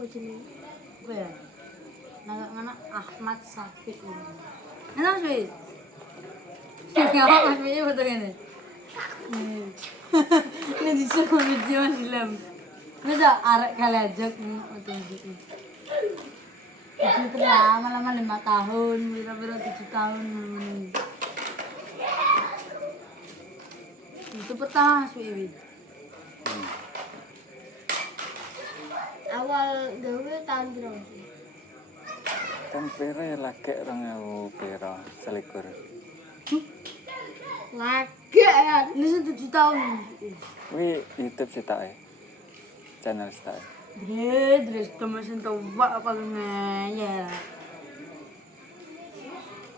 Apa jenenge? Apa ya? Anak Ahmad Syafiq ini. Enak sih. Ngawak Mas Pi betul ini. Ini disuruh video Mas Ilham. Masa arek kali aja betul gitu. Itu lama-lama 5 tahun, biro-biro 7 tahun ini. Itu pertama Mas Pi. Awal gawe tahun berapa? Kan pira ya lagi 2000 pira selikur. Lagi ya. Ini 7 tahun. Wi YouTube sih tak channel sih tak. Dres temesin coba apa ngaya.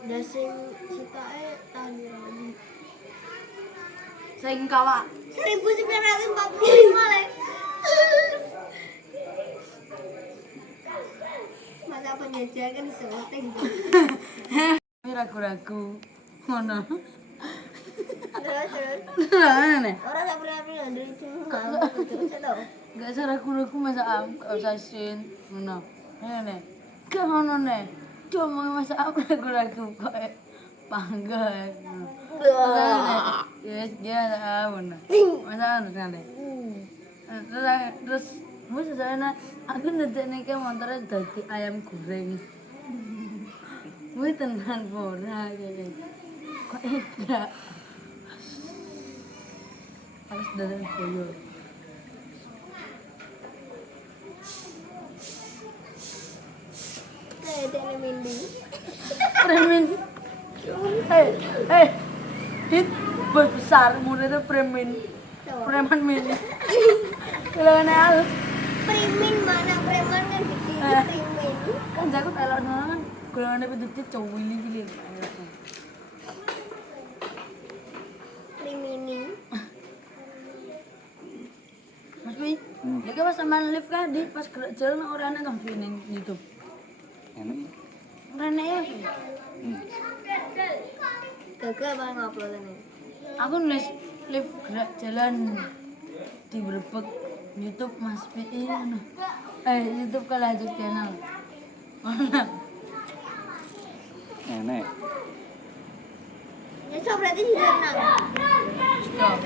Udah sing sitae tahun berapa? Saing kawa 1945 le. Masa penjajah kan disebutin. Ini ragu-ragu. Ngono. Terus. Aneh. Orang tak pernah bilang dari cuma terus ada. Gak usah ragu-ragu masa am, gak usah sin. Ngono. Ngene. Gak ngono ne. Cuma masa am ragu-ragu kok pangga. Ya ya ngono. Masa anu ngene. Terus mesti sana aku ndekne ke montore dadi ayam goreng. Wih tenan ora kene. Kok enggak. Harus dari boyo. Kayak dari Mindi. Premin. Hit bos besar muridnya premin. Preman mini. Kalau kenal. Primin mana preman kan bikin primin. Kan jago telok kan. Kalau ada pedutnya cowili gili. Primini. Mas Pi, dia kan pas sama live kan di pas gerak jalan orangnya kan ning YouTube. Ini. Rene ya. Gagal banget ngupload ini. Aku nulis live gerak jalan di Brebek YouTube Mas Pi ini. YouTube Kalajuk channel. Mana? Enak. Ya so berarti sudah 6. Stop.